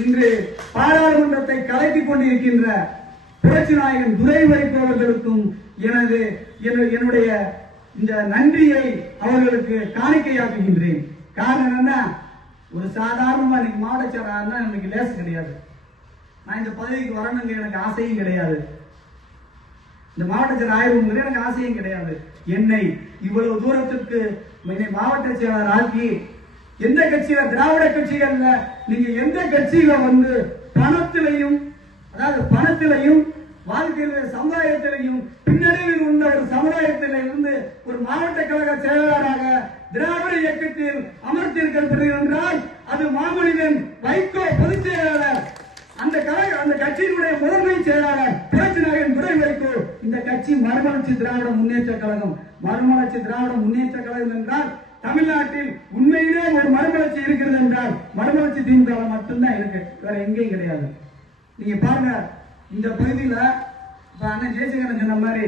இன்று பாராளுமன்றத்தை கலைத்துக் கொண்டிருக்கின்ற புரட்சி நாயகன் துரை வைகோ அவர்களுக்கும் என்னுடைய இந்த நன்றியை அவர்களுக்கு காணிக்கையாக்குகின்றேன். காரணம் என்ன, ஒரு சாதாரணமா இன்னைக்கு மாவட்ட செயலாளர் எனக்கு லேசு கிடையாது. நான் இந்த பதவிக்கு வரணுங்க எனக்கு ஆசையும் கிடையாது. இந்த மாவட்ட செயலர் ஆயிரம் எனக்கு ஆசையும் கிடையாது. என்னை இவ்வளவு தூரத்திற்கு மாவட்ட செயலாளர் ஆக்கி எந்த கட்சியில திராவிட கட்சிகள்ல நீங்க எந்த கட்சியில வந்து பணத்திலையும் வாழ்க்கையில சமுதாயத்திலையும் பின்னடைவில் உள்ள ஒரு சமுதாயத்தில இருந்து ஒரு மாவட்ட கழக செயலாளராக திராவிட இயக்கத்தில் அமர்த்தியிருக்கிறது என்றால் அது மாமனிதன் வைகோ பொதுச் செயலாளர், அந்த கட்சியினுடைய முதன்மை செயலாளர் புரட்சி நாயகன் துரை வைகோ. இந்த கட்சி மறுமலர்ச்சி திராவிட முன்னேற்ற கழகம். மறுமலர்ச்சி திராவிட முன்னேற்ற கழகம் என்றால் தமிழ்நாட்டில் உண்மையிலே ஒரு மறுமலர்ச்சி இருக்கிறது என்றால் மறுமலர்ச்சி திமுக மட்டும்தான் இருக்கு, வேற எங்கேயும் கிடையாது. நீங்க பாருங்க, இந்த பகுதியில அண்ணன் ஜெயசேகரன் சொன்ன மாதிரி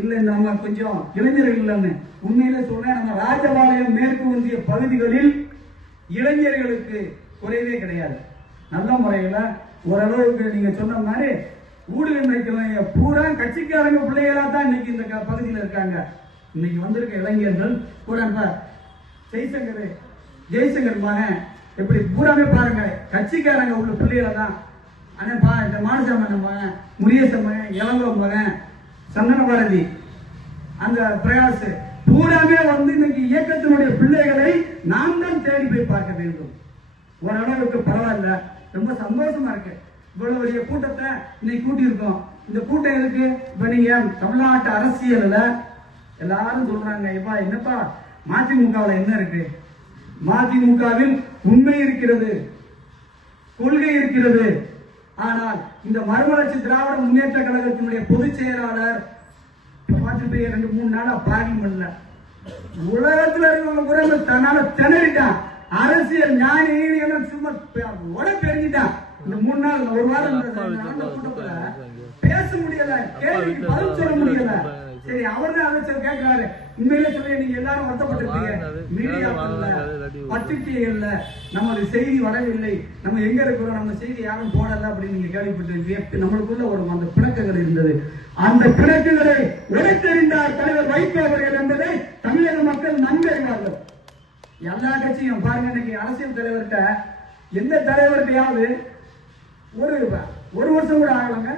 இல்ல நம்ம கொஞ்சம் இளைஞர்கள் இல்லைன்னு உண்மையில சொல்றேன். நம்ம ராஜபாளையம் மேற்கு ஒன்றிய பகுதிகளில் இளைஞர்களுக்கு குறைவே கிடையாது. நல்ல முறையில ஓரளவுக்கு நீங்க சொன்ன மாதிரி ஊடுருவ பூரா கட்சிக்காரங்க பிள்ளைகளா தான் இன்னைக்கு இந்த பகுதியில் இருக்காங்க. இன்னைக்கு வந்திருக்க இளைஞர்கள் பூரா ஜெய்சங்கர் மகன் எப்படி பூராமே பாருங்க கட்சிக்காரங்க உள்ள பிள்ளைகளை தான். இந்த மானசாமன் மகன், முனியேசன் மகன், இளங்கோ மகன், சந்தன பாரதி, அந்த பிரயாஸ் பூராமே வந்து இன்னைக்கு இயக்கத்தினுடைய பிள்ளைகளை நாம் தான் தேடி போய் பார்க்க வேண்டும். ஓரளவுக்கு பரவாயில்ல, ரொம்ப சந்தோஷமா இருக்கு. இவ்வளவு பெரிய கூட்டத்தை இன்னைக்கு கூட்டி இருக்கோம். இந்த கூட்டம் எதுக்கு? இப்ப நீங்க தமிழ்நாட்டு அரசியல்ல எல்லாரும் சொல்றாங்க, இப்ப என்னப்பா மதிமுகவில் என்ன இருக்கு? மதிமுகவில் உண்மை இருக்கிறது, கொள்கை இருக்கிறது. ஆனால் இந்த மறுமலர்ச்சி திராவிட முன்னேற்ற கழகத்தினுடைய பொதுச் செயலாளர் 2-3 நாளா பார்லிமெண்ட்ல உலகத்தில் இருக்கிற தன்னால திணறிட்டான். அரசியல் ஞானி சும்மா பெருங்கிட்டான். இந்த 3 நாள் ஒரு வாரம் கூட்டத்துல பேச முடியல, கேள்விக்கு பதில் சொல்ல முடியல. சரி, அவர் தான் அமைச்சர் கேட்கிறாரு. உண்மையிலே சொல்லி நீங்க எல்லாரும் வருத்தப்பட்டிருக்கீங்க. மீடியா பத்திரிகைகள்ல நமது செய்தி வரவில்லை, நம்ம எங்க இருக்கிறோம், நம்ம செய்தி யாரும் போடல அப்படின்னு நீங்க கேள்விப்பட்டிருக்கீங்க. நம்மளுக்குள்ள ஒரு அந்த பிணக்குகள் இருந்தது. அந்த பிணக்குகளை உடைத்தெறிந்தார் தலைவர் வைகோ அவர்கள் என்பதை தமிழக மக்கள் நன்கறிவார்கள். எல்லா கட்சியும் பாருங்க, இன்னைக்கு அரசியல் தலைவர்கிட்ட எந்த தலைவர்கிட்டையாவது ஒரு வருஷம் கூட ஆகலங்க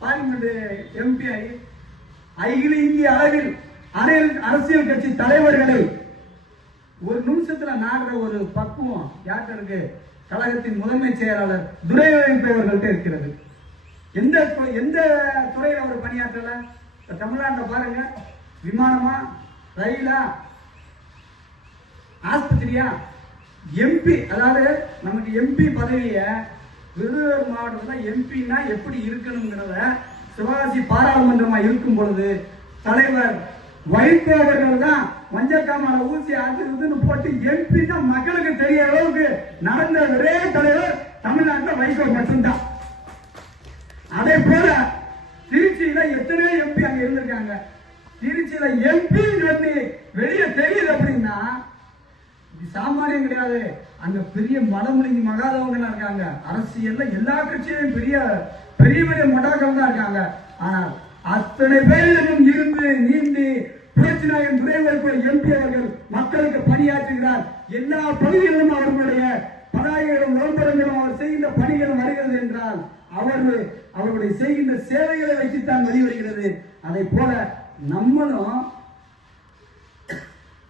பார்லிமெண்ட் எம்பி ஆகி அகில இந்திய அளவில் அரசியல் கட்சி தலைவர்களை ஒரு நிமிஷத்துல நாடுற ஒரு பக்குவம் யார்கிட்ட இருக்கு? கழகத்தின் முதன்மை செயலாளர் துரை வைகோ அவர்கள்ட்ட இருக்கிறது. எந்த துறையில் அவர் பணியாற்றல? தமிழ்நாட்டில் பாருங்க, விமானமா, ரயிலா, ஆஸ்பத்திரியா, எம்பி, அதாவது நமக்கு எம்பி பதவிய விருதுநகர் மாவட்டத்தில் எம்பின்னா எப்படி இருக்கணுங்கிறத சிவகாசி பாராளுமன்றமா இருக்கும் பொழுது தலைவர் வைகோ அவர்கள் தான் மஞ்சக்காமல ஊசி அதுன்னு போட்டு எம்பின்னா மக்களுக்கு தெரிய அளவுக்கு நடந்த ஒரே தலைவர் தமிழ்நாட்டில் வைகோ மட்டும்தான். அதே போல திருச்சியில எத்தனை எம்பி அங்க இருந்திருக்காங்க. திருச்சியில எம்பி வெளியே தெரியுது அப்படின்னா சாமானியம் கிடையாது. அங்க பெரிய மடமுடிஞ்சு மகாதவங்க இருக்காங்க. அரசியல்ல எல்லா கட்சியிலும் பெரிய பெரிய பெரிய மடாக்கள் தான் இருக்காங்க. ஆனால் அத்தனை பேரிலும் இருந்து நீந்தி புரட்சி நாயகன் துரை வைகோ எம்பி அவர்கள் மக்களுக்கு பணியாற்றுகிறார். எல்லா பகுதிகளிலும் அவர்களுடைய பதாகைகளும் விளம்பரங்களும் அவர் செய்கின்ற பணிகளும் வருகிறது என்றால் அவர்களுடைய செய்கின்ற சேவைகளை வைத்துத்தான் வெளிவருகிறது. அதை போல நம்மளும்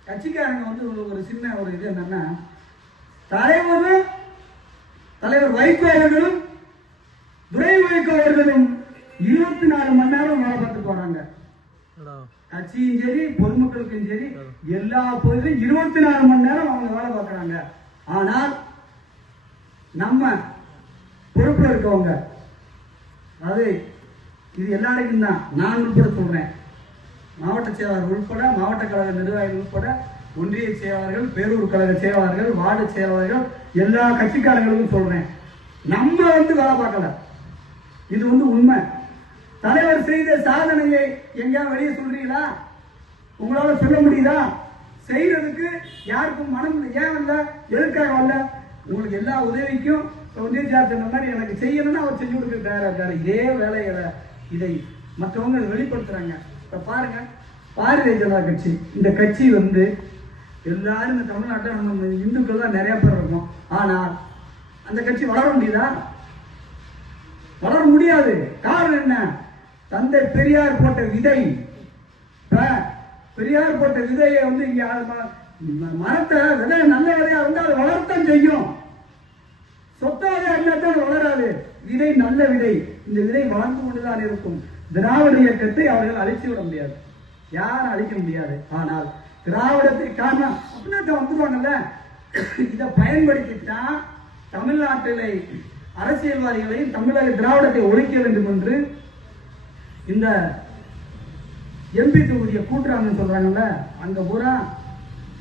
கட்சிக்காரங்க வந்து ஒரு சின்ன ஒரு இது என்னன்னா, தலைவர் வைகோ அவர்களும் துரை வைகோ அவர்களும் 24 மணி நேரம் வேலை பார்த்து போறாங்க. கட்சியும் சரி பொதுமக்களுக்கும் சரி எல்லா பகுதியும் 24 மணி நேரம் அவங்க வேலை பார்க்கறாங்க. ஆனால் நம்ம பொறுப்புல இருக்கவங்க, அது இது எல்லாருக்கும் தான், நான் உட்பட சொல்றேன், மாவட்ட செயலாளர் உட்பட, மாவட்ட கழக நிர்வாகிகள் உட்பட, ஒன்றிய செயலாளர்கள், பேரூர் கழக செயலாளர்கள், வார்டு செயலாளர்கள், எல்லா கட்சிக்காரர்களுக்கும் சொல்றேன், நம்ம வந்து வேலை பார்க்கல. இது வந்து உண்மை. தலைவர் செய்த சாதனையை எங்க வெளியே சொல்றீங்களா? உங்களால சொல்ல முடியுதா? செய்யறதுக்கு யாருக்கும் மனம் ஏன் வரல, எதுக்காக வரல? உங்களுக்கு எல்லா உதவிக்கும் உதயசார் சொன்ன மாதிரி எனக்கு செய்யணும்னு அவர் செஞ்சு கொடுக்க தயாரா இருக்காரு. இதே வேலைகளை இதை மற்றவங்க வெளிப்படுத்துறாங்க. இப்ப பாருங்க, பாரதிய ஜனதா கட்சி, இந்த கட்சி எல்லாரும் இந்த தமிழ்நாட்டில் நம்ம இந்துக்கள் தான் நிறைய பேர் இருக்கும். ஆனால் அந்த கட்சி வளர முடியுதா? வளர முடியாது. காரணம் என்ன? தந்தை பெரியார் போட்ட விதை. பெரியார் போட்ட விதையை இங்க மரத்தை விதை நல்ல விதையா இருந்தால் அது வளர்த்தான் செய்யும். சொத்த விதையா இருந்தால் அது வளராது. விதை நல்ல விதை. இந்த விதை வளர்ந்து கொண்டுதான் இருக்கும். திராவிட இயக்கத்தை அவர்கள் அழிச்சு விட முடியாது, யாரும் அழிக்க முடியாது. ஆனால் திராவிடத்தை காரணம் அப்படின்னா வந்துருவாங்கல்ல, இதை பயன்படுத்தித்தான் தமிழ்நாட்டிலே அரசியல்வாதிகளையும் தமிழக திராவிடத்தை ஒழிக்க வேண்டும் என்று இந்த எம்பி தொகுதியை கூட்டுறாங்கன்னு சொல்றாங்கல்ல, அங்க பூரா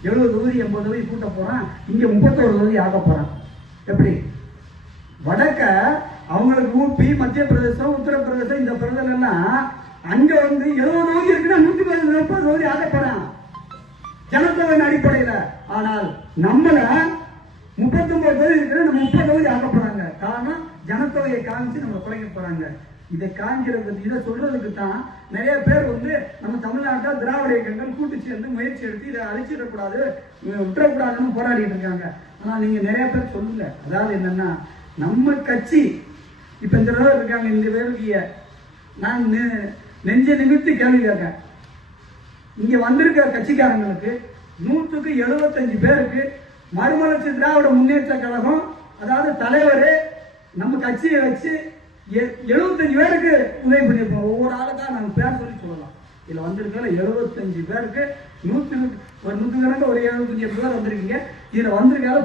70 தொகுதி 80 தொகுதி கூட்ட போறான், இங்க 31 தொகுதி ஆக போறான். எப்படி? வடக்க அவங்களுக்கு ஊபி, மத்திய பிரதேசம், உத்தரப்பிரதேசம், இந்த பிரதேசம் எல்லாம் அங்க 70 தொகுதி இருக்குன்னா 130 தொகுதி ஆக போறான் ஜனத்தொகையின் அடிப்படையில. ஆனால் நம்மள 39 தொகுதி இருக்குன்னா நம்ம 30 தொகுதி ஆக போறாங்க. காரணம் ஜனத்தொகையை காமிச்சு நம்ம குறைக்க போறாங்க. இதை காண்கிறது, இதை சொல்றதுக்கு தான் நிறைய பேர் நம்ம தமிழ்நாட்டில் திராவிட இயக்கங்கள் கூட்டு சேர்ந்து முயற்சி எடுத்து இதை அழிச்சிடக்கூடாது, விட்டுறக்கூடாதுன்னு போராடிட்டு இருக்காங்க. ஆனா நீங்க நிறைய பேர் சொல்லல. அதாவது என்னன்னா, நம்ம கட்சி இப்ப இந்த தடவை இருக்காங்க, இந்த வேலைய நான் நெஞ்ச நிமித்தி கேள்வி கேட்க, இங்க வந்திருக்க கட்சிக்காரங்களுக்கு 100க்கு 75 பேருக்கு மறுமலர்ச்சி திராவிட முன்னேற்ற கழகம், அதாவது தலைவர் நம்ம கட்சியை வச்சு 75 பேருக்கு உதவி பண்ணிருப்போம். ஒவ்வொரு ஆளுக்கா நாங்க பேர் சொல்லி சொல்லலாம். இதுல வந்திருக்க 75 பேருக்கு 100 ஒரு 75 பேர் வந்திருக்கீங்க. இதுல வந்திருக்க